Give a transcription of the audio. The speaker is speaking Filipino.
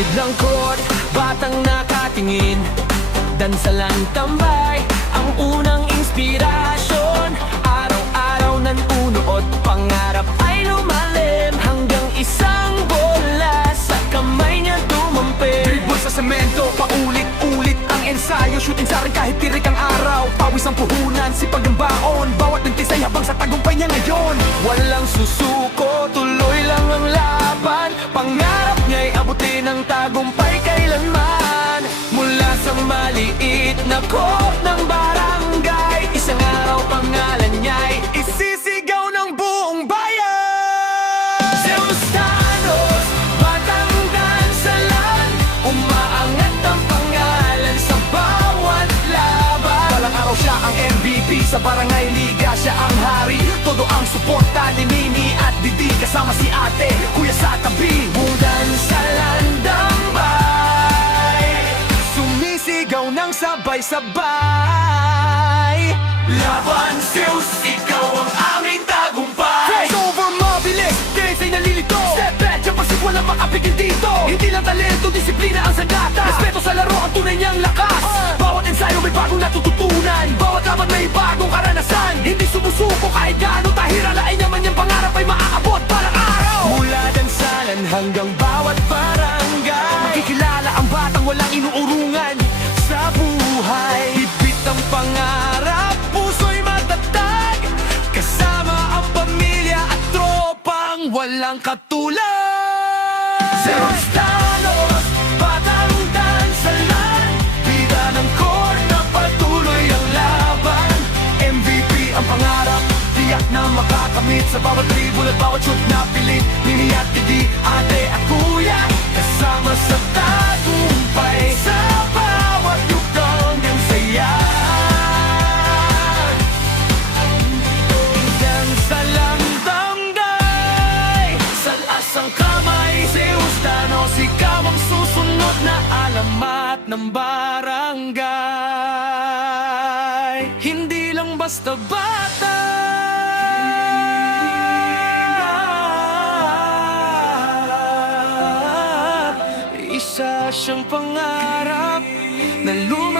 gilid ng court, batang nakatingin, dansalang tambay, ang unang inspirasyon. Araw-araw nanunood, pangarap ay lumalim, hanggang isang bola sa kamay niya dumampi. Dribble sa semento, paulit-ulit ang ensayo. Shooting sa rin kahit tirik ang araw, pawis ang puhunan, sipag ang baon, bawat nagtisay habang sa tagumpay niya ngayon. Walang susuko, tuloy lang ang laban, pangarap niya'y abutin ang tagumpay kailanman. Mula sa maliit na court ng barangay, isang araw pangalan niya'y isisigaw ng buong bayan. Zeus Thanos, batang dansalan, umaangat ang pangalan sa bawat laban. Walang araw siya ang MVP, sa barangay liga siya ang hari. Todo ang suporta ni Mini at Didi, kasama si ate, kuya sa tabi. Budan sa landambay, sumisigaw ng sabay-sabay. Laban Zeus, ikaw ang aming tagumpay. Face over, mabilis, Grace ay nalilito. Step back, dyan pasig walang makapigil dito. Hindi lang talento, disiplina ang sagata. Respeto sa laro ang tunay niyang lakas. Bawat ensayo may bagong natututunan, bawat laban may bagong karanasan. Hindi sumusuko kahit gaano tahira, lain naman niyang pangarap ay maaabot parang araw. Mula dansalan hanggang bawat barangay, Makikilala ang batang walang inuurungan sa buhay, higpit ang pangarap, puso'y matatag, kasama ang pamilya at tropang walang katulad. Zeus Thanos, batang dansalan, bida ng court na patuloy ang laban. MVP ang pangarap, tiyak na makakamit sa bawat dribble at bawat shoot na pilit. Mini at Didi, ate at kuya, kasama sa tagumpay, sa bawat yugtong niyang saya. Dansalang tanggay, salas ang kamay, Zeus Thanos, ikaw ang susunod na alamat ng barangay. Hindi lang basta bata, isa siyang pangarap na lumalang